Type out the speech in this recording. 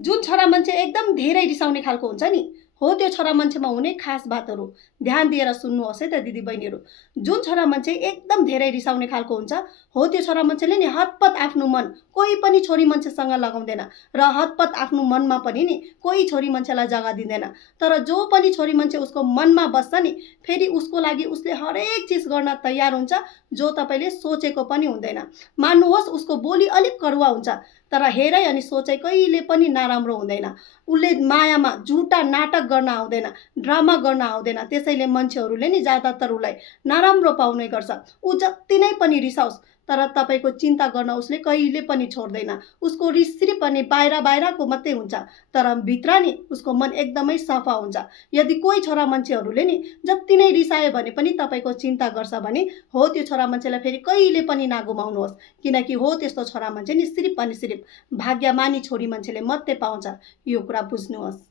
जुन छोरा मान्छे एकदम धेरै रिसाउने खालको हुन्छ नि, हो त्यो छोरा मान्छेमा हुने खास बातहरू ध्यान दिएर सुन्नुहोस् है त दिदी बहिनीहरू। जुन छोरा मान्छे एकदम धेरै रिसाउने खालको हुन्छ, हो त्यो छोरा मान्छेले नि हतपत आफ्नो मन कोही पनि छोरी मान्छेसँग लगाउँदैन र हतपत आफ्नो मनमा पनि नि कोही छोरी मान्छेलाई जग्गा दिँदैन। तर जो पनि छोरी मान्छे उसको मनमा बस्छ नि, फेरि उसको लागि उसले हरेक चिज गर्न तयार हुन्छ, जो तपाईँले सोचेको पनि हुँदैन। मान्नुहोस् उसको बोली अलिक करुवा हुन्छ, तर हेराइ अनि सोचाइ कहिले पनि नराम्रो हुँदैन। उसले मायामा झुटा नाटक गर्न आउँदैन, ड्रामा गर्न आउँदैन। त्यसैले मान्छेहरूले नि ज्यादातर उसलाई नराम्रो पाउने गर्छ। ऊ जति नै पनि रिसाओस्, तर तपाईँको चिन्ता गर्न उसले कहिले पनि छोड्दैन। उसको रिस सिर्फ अनि बाहिरको मात्रै हुन्छ, तर भित्र नि उसको मन एकदमै सफा हुन्छ। यदि कोही छोरा मान्छेहरूले नि जति नै रिसायो भने पनि तपाईँको चिन्ता गर्छ भने, हो त्यो छोरा मान्छेलाई फेरि कहिले पनि नगुमाउनुहोस्। किनकि हो त्यस्तो छोरा मान्छे नि सिर्फ अनि सिर्फ भाग्यमानी छोरी मान्छेले मात्रै पाउँछ। यो कुरा बुझ्नुहोस्।